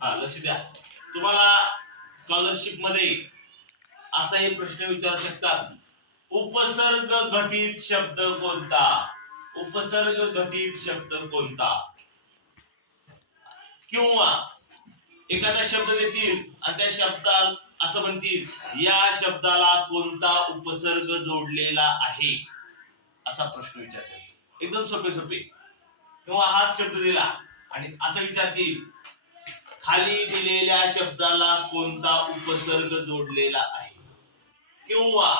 हा लक्ष द्या, तुम्हाला स्कॉलरशिप मध्ये असाही प्रश्न विचारू शकतात, उपसर्ग घटित शब्द कोणता? उपसर्ग घटित शब्द कोणता? किंवा एखादा शब्द देतील आणि त्या शब्दात असं म्हणतील, या शब्दाला कोणता उपसर्ग जोडलेला आहे, असा प्रश्न विचारतात. एकदम सोपे सोपे. किंवा हाच शब्द दिला आणि असं विचारतील, खाली दिलेल्या शब्दाला कोणता उपसर्ग जोडलेला आहे. किंवा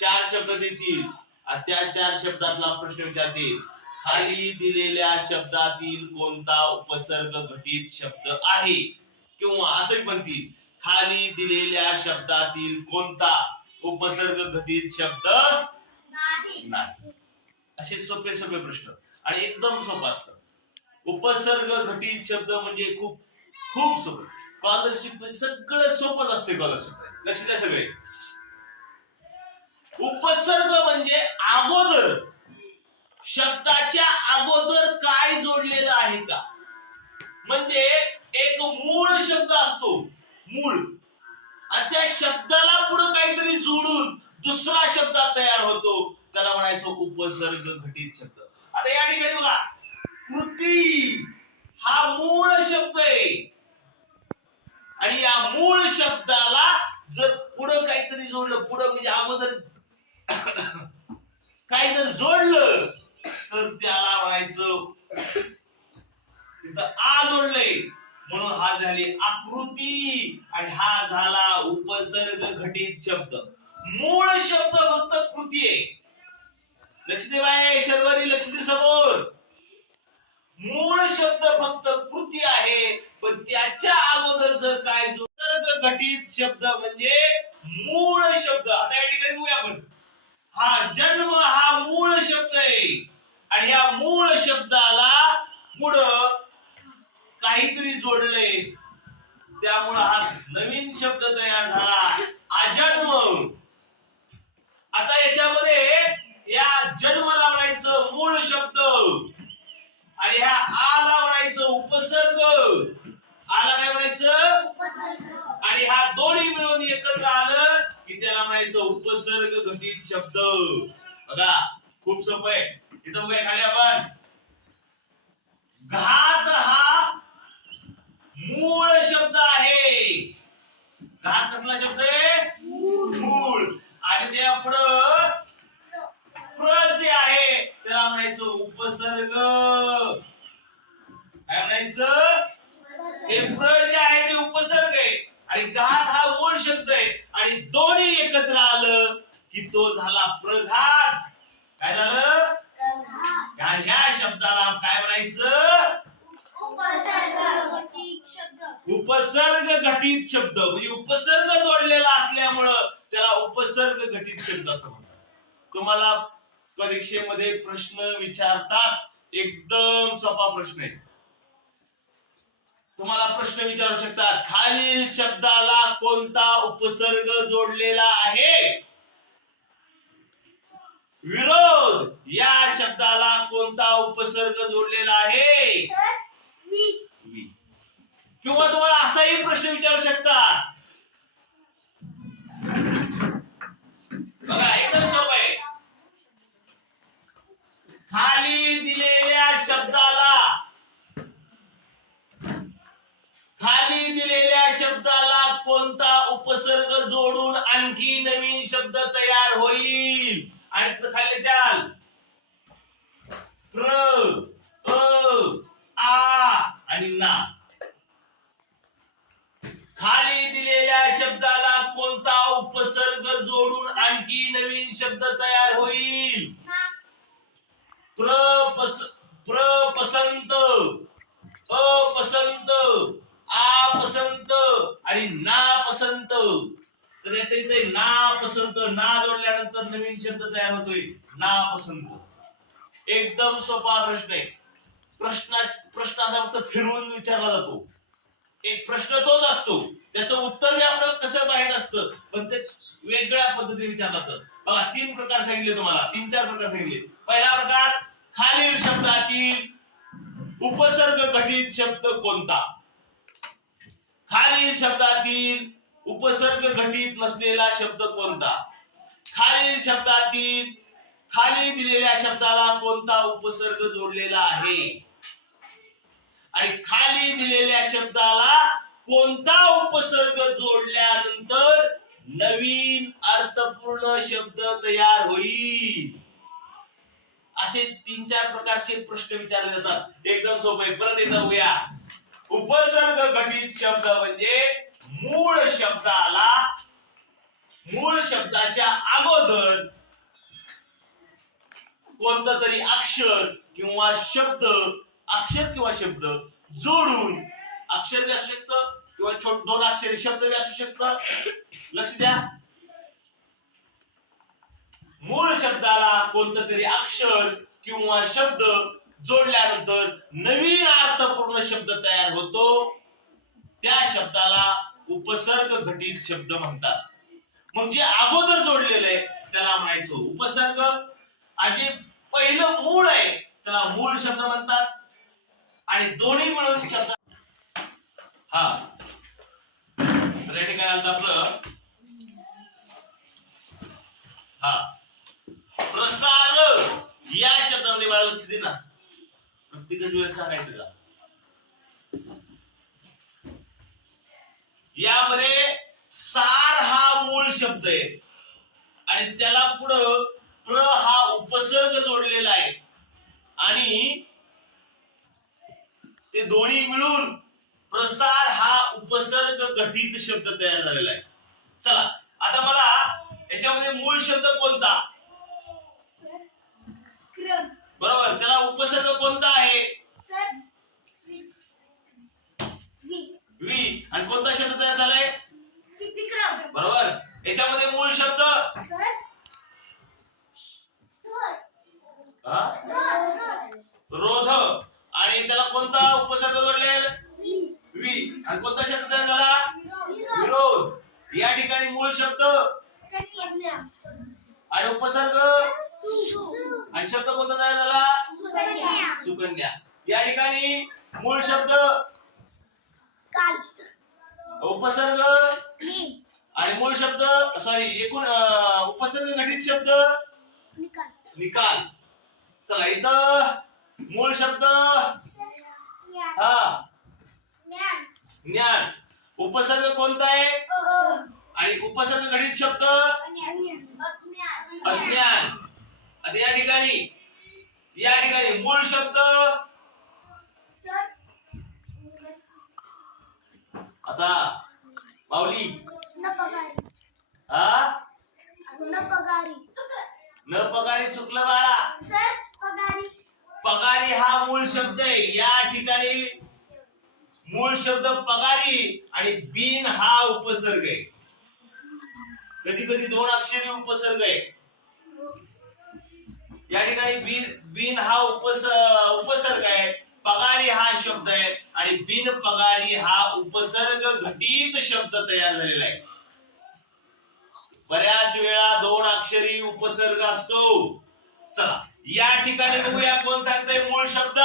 चार शब्द देतील आणि त्या चार शब्दातला प्रश्न विचारतील, खाली दिलेल्या शब्दातील कोणता उपसर्ग घटित शब्द आहे. किंवा असंही म्हणतील, खाली दिलेल्या शब्दातील कोणता उपसर्ग घटित शब्द नाही. असे सोपे सोपे प्रश्न आणि एकदम सोपं असतं. उपसर्ग घटित शब्द म्हणजे खूप खूप सोपं. स्कॉलरशिप सगळं सोपंच असते. स्कॉलरशिप लक्ष द्या सगळे. उपसर्ग म्हणजे अगोदर, शब्दाच्या अगोदर काय जोडलेलं आहे का. म्हणजे एक मूळ शब्द असतो, मूळ, आणि त्या शब्दाला पुढे काहीतरी जोडून दुसरा शब्द तयार होतो, त्याला म्हणायचं उपसर्ग घटित शब्द. आता या ठिकाणी बघा, कृती हा मूळ शब्द आहे आणि या मूळ शब्दाला जर पुढे काहीतरी जोडलं, पुढे म्हणजे अगोदर काय जर जोडलं तर त्याला म्हणायचं, तिथं आ जोडलंय म्हणून हा झाली आकृती आणि हा झाला उपसर्ग घटित शब्द. मूळ शब्द फक्त कृती आहे. लक्ष दे बाय शर्वरी, लक्ष दे समोर. मूळ शब्द फक्त कृती आहे, पण त्याच्या अगोदर जर काय उपसर्ग घटित शब्द म्हणजे मूळ शब्द. आता या ठिकाणी बघूया आपण, हा जन्म हा मूळ शब्द आहे आणि या मूळ शब्दाला पुढं काहीतरी जोडले, त्यामुळे हा नवीन शब्द तयार झाला, अजन्म. आता याच्यामध्ये या जन्माला म्हणायचं मूळ शब्द आणि ह्या आला म्हणायचं उपसर्ग. आला काय म्हणायचं? उपसर्ग. आणि हा दोन्ही मिळून एकत्र आलं की त्याला म्हणायचं उपसर्ग घटित शब्द. बघा खूप सोपं आहे. इथं बघा खाली आपण, घात हा मूळ शब्द आहे. घात कसला शब्द आहे? मूळ. आणि त्या पुढं प्र जे आहे त्याला म्हणायचं उपसर्ग. काय म्हणायचं? हे प्र जे आहे ते उपसर्ग आहे आणि घात हा मूळ शब्द आहे आणि दोन्ही एकत्र आलं की तो झाला प्रघात. काय झालं? प्रघात. ह्या शब्दाला काय म्हणायचं? उपसर्ग घटित शब्द. उपसर्ग घटित शब्द म्हणजे उपसर्ग जोडलेला असल्यामुळं त्याला उपसर्ग घटित शब्द असं म्हणतात. तुम्हाला परीक्षेमध्ये प्रश्न विचारतात, एकदम सोपा प्रश्न आहे. तुम्हाला प्रश्न विचारू शकतात, खालील शब्दाला कोणता उपसर्ग जोडलेला आहे? विरोध या शब्दाला कोणता उपसर्ग जोडलेला आहे? किंवा तुम्हाला असाही प्रश्न विचारू शकतात, बघा एकदम सोपं आहे. खाली दिलेल्या शब्दाला कोणता उपसर्ग जोडून आणखी नवीन शब्द तयार होईल? आणि खाली द्याल प्र, अ, आ आणि ना. खाली दिलेल्या शब्दाला कोणता उपसर्ग जोडून आणखी नवीन शब्द तयार होईल? प्रपसंत, अपसंत, आपसंत आणि नापसंत. तर इथे नापसंत, ना जोडल्यानंतर नवीन शब्द तयार होतोय, नापसंत. एकदम सोपा प्रश्न आहे. प्रश्नाचा फक्त फिरवून विचारला जातो. एक प्रश्न तोच असतो, त्याचं उत्तर बी आपल्याला कसं माहित असतं, पण ते वेगळ्या पद्धतीने विचारलं जातं. बघा 3 प्रकार सांगितले तुम्हाला, 3-4 प्रकार सांगितले. पहिला प्रकार, खालील शब्दातील उपसर्ग घटित शब्द कोणता? खालील शब्दातील उपसर्ग घटित नसलेला शब्द कोणता? खालील शब्दातील खाली दिलेल्या शब्दाला कोणता उपसर्ग जोडलेला आहे? आणि खाली दिलेल्या शब्दाला कोणता उपसर्ग जोडल्यानंतर नवीन अर्थपूर्ण शब्द तयार होईल? असे 3-4 प्रकारचे प्रश्न विचारले जातात. एकदम सोपे आहे. परत एकदा बघूया. उपसर्ग घटित शब्द म्हणजे मूळ शब्दाच्या अगोदर कोणता तरी अक्षर किंवा शब्द जोडून, अक्षर बी असू शकतं किंवा 2 अक्षरी शब्द बी असू शकतं. लक्ष द्या. मूळ शब्दाला कोणता तरी अक्षर किंवा शब्द जोडल्यानंतर नवीन अर्थपूर्ण शब्द तयार होतो. त्या शब्दाला उपसर्ग घटित शब्द म्हणतात. मग जे अगोदर जोडलेलं आहे त्याला म्हणायचं उपसर्ग. आणि जे पहिलं मूळ आहे त्याला मूळ शब्द म्हणतात. आणि दोन्ही मिळून शब्द त्या ठिकाणी आपलं प्रसार या शब्दामध्ये मला लक्ष दे ना. प्रत्येकच वेळ सांगायचं का? यामध्ये सार हा मूळ शब्द आहे आणि त्याला पुढं प्र हा उपसर्ग जोडलेला आहे आणि ते दोन्ही मिळून प्रसार हा उपसर्ग घटित शब्द तयार झालेला आहे. चला आता मला याच्यामध्ये मूळ शब्द कोणता? बरोबर. त्याला उपसर्ग कोणता आहे? वी. आणि कोणता शब्द तयार झालाय? बरोबर. याच्यामध्ये मूळ शब्द रोध. आणि त्याला कोणता उपसर्ग जोडलेला? वी. आणि कोणता शब्द तयार झाला? विरोध. या ठिकाणी मूळ शब्द आणि उपसर्ग आणि शब्द कोणता तयार झाला? सुकन्या. या ठिकाणी मूळ शब्द उपसर्ग आणि मूळ शब्द एकूण उपसर्ग घटित शब्द निकाल. चला इथं मूळ शब्द ज्ञान. उपसर्ग कोणता आहे? आणि उपसर्ग घटित शब्द अज्ञान. आता या ठिकाणी मूळ शब्द आता माऊली न पगारी चुकलं बाळा. पगारी हा मूळ शब्द आहे. या ठिकाणी मूळ शब्द पगारी आणि बिन हा उपसर्ग आहे. कधी कधी 2 अक्षरी उपसर्ग आहे. या ठिकाणी बिन हा उपसर्ग आहे. पगारी हा शब्द आहे आणि बिन पगारी हा उपसर्ग घटित शब्द तयार झालेला आहे. बऱ्याच वेळा 2 अक्षरी उपसर्ग असतो. चला या ठिकाणी बघूया कोण सांगतंय मूळ शब्द?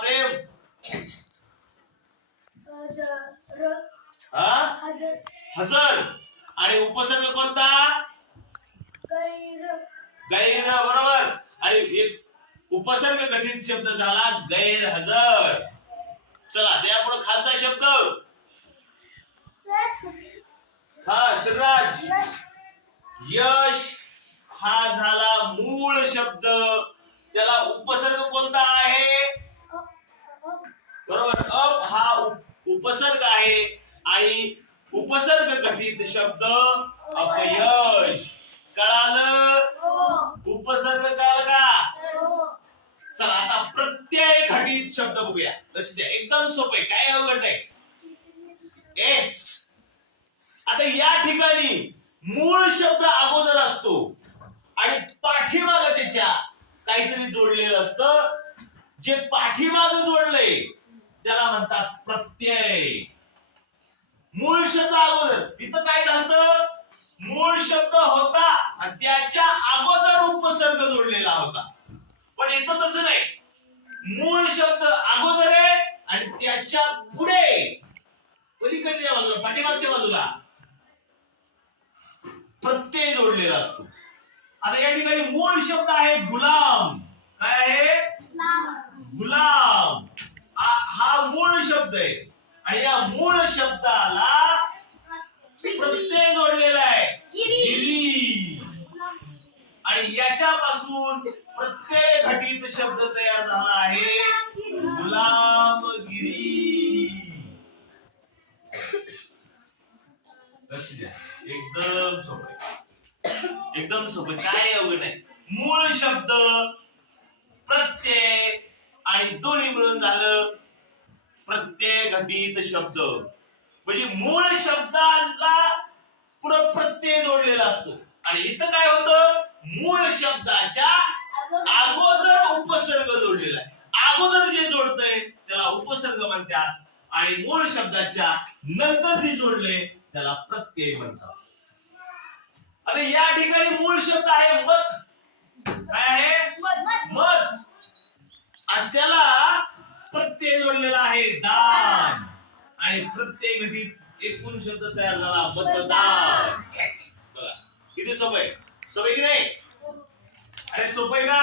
प्रेम. हजर. आणि उपसर्ग कोणता? गैर. बरोबर. आणि एक उपसर्ग घटित शब्द झाला गैरहजर. चला त्यापुढे खालचा शब्द श्रीराज. यश हा झाला मूळ शब्द. त्याला उपसर्ग कोणता आहे? बरोबर. अप हा उपसर्ग आहे आणि उपसर्ग घटित शब्द अपयश. कळालं? उपसर्ग कळालं का? चला आता प्रत्यय घटित शब्द बघूया. लक्ष द्या. एकदम सोपे. काय अवघड नाही. आता या ठिकाणी मूळ शब्द अगोदर असतो आणि पाठीमागे त्याच्या काहीतरी जोडलेलं असतं. जे पाठीमागे जोडलंय त्याला म्हणतात प्रत्यय. मूळ शब्द अगोदर. इथं काय झालं? मूळ शब्द होता आणि त्याच्या अगोदर उपसर्ग जोडलेला होता. पण इथं तसं नाही. मूळ शब्द अगोदर आहे आणि त्याच्या पुढे पलीकडच्या बाजूला पाठीमागच्या बाजूला प्रत्यय जोडलेला असतो. आता या ठिकाणी मूळ शब्द आहे गुलाम. काय आहे? गुलाम. हा मूळ शब्द आहे आणि या मूळ शब्दाला प्रत्यय जोडलेला आहे गिरी. आणि याच्यापासून प्रत्यय घटित शब्द तयार झाला आहे गुलामगिरी. लक्ष द्या, एकदम सोपं, एकदम सोपं, काय अवघड नाही. मूळ शब्द प्रत्यय आणि दोन्ही मिळून झालं प्रत्यय घटित शब्द. म्हणजे मूळ शब्दाला पुढे प्रत्यय जोडलेला असतो आणि इथं काय होतं? मूळ शब्दाच्या अगोदर उपसर्ग जोडलेला आहे. अगोदर जे जोडतंय त्याला उपसर्ग म्हणतात आणि मूळ शब्दाच्या नंतर जे जोडले त्याला प्रत्यय म्हणतात. आता या ठिकाणी मूळ शब्द आहे मत. काय आहे? मत. आणि त्याला प्रत्यय जोडलेला आहे दान आणि प्रत्यय घटित एकूण शब्द तयार झाला मतदान. बघा किती सोपं आहे. सोपं की नाही? अरे सोपं आहे का?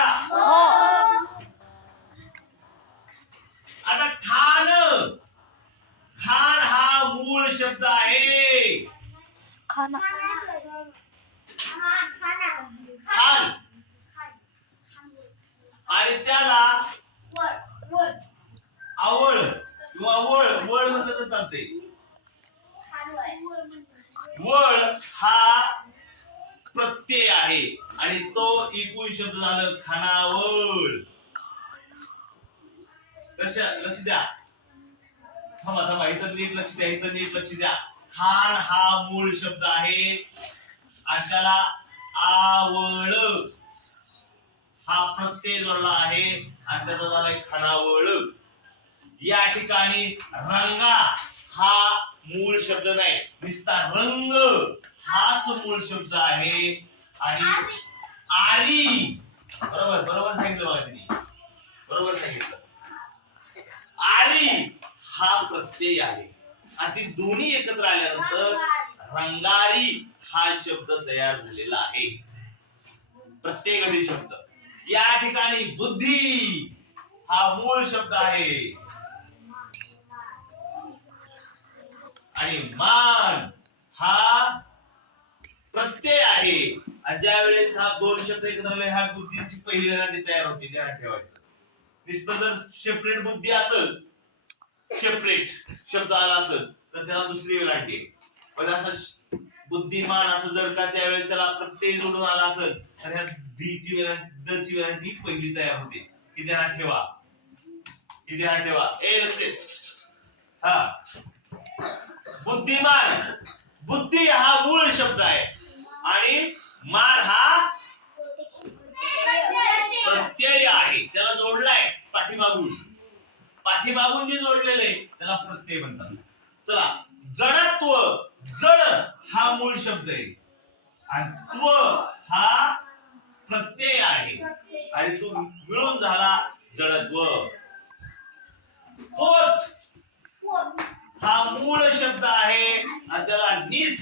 आता खान. खान हा मूळ शब्द आहे. खान आणि त्याला आवळ किंवा वळ. वळ म्हणलं तर चालते. वळ हा प्रत्यय आहे आणि तो एकूण शब्द झालं खानावळ. लक्ष द्या. थांबा इथं नीट लक्ष द्या. इथं नीट लक्ष द्या. खान हा मूळ शब्द आहे आणि त्याला आवळ हा प्रत्यय जोडला आहे आणि त्याचा झालाय खानावळ. या ठिकाणी रंगा हा मूळ शब्द नाही, नुसता रंग हाच मूळ शब्द आहे. आणि आरी बरोबर सांगितलं बघा त्यांनी. बरोबर सांगितलं. आरी हा प्रत्यय आहे आणि ती दोन्ही एकत्र आल्यानंतर रंगारी हा शब्द तयार झालेला आहे. प्रत्यय घटित शब्द. या ठिकाणी बुद्धी हा मूळ शब्द आहे आणि मान हा प्रत्यय आहे. आणि ज्या वेळेस हा दोन शब्द एकत्र आले ह्या बुद्धीची पहिली वेळाने तयार होते. ध्यानात ठेवायचं. नुसतं जर सेपरेट बुद्धी असेल, सेपरेट शब्द आला असेल तर त्याला दुसरी वेळ लागते. पण असं बुद्धिमान असं जर का त्यावेळेस त्याला प्रत्यय जोडून आला असेल तर ह्या दीची वेळांची वेळांची पहिली तयार होते. ही ध्यानात ठेवा. ही ध्यानात ठेवा. ए लक्ष. हा बुद्धिमान. बुद्धी हा मूळ शब्द आहे आणि मान हा प्रत्यय आहे. त्याला जोडलाय पाठीमागून. पाठीमागून जे जोडलेले त्याला प्रत्यय म्हणतात. चला जडत्व. जड हा मूळ शब्द आहे आणि त्व हा प्रत्यय आहे आणि तो मिळून झाला जडत्व. पोत हा मूळ शब्द आहे आणि त्याला निस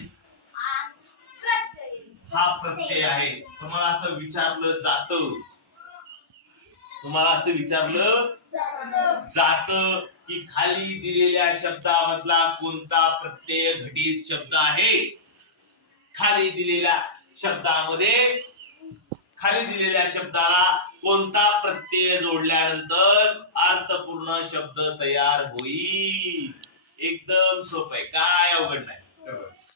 हा प्रत्यय आहे. तुम्हाला असं विचारलं जातं की खाली दिलेल्या शब्दामधला कोणता प्रत्यय घटित शब्द आहे. खाली दिलेल्या शब्दाला कोणता प्रत्यय जोडल्यानंतर अर्थपूर्ण शब्द तयार होईल. एकदम सोपं आहे, काय अवघड नाही.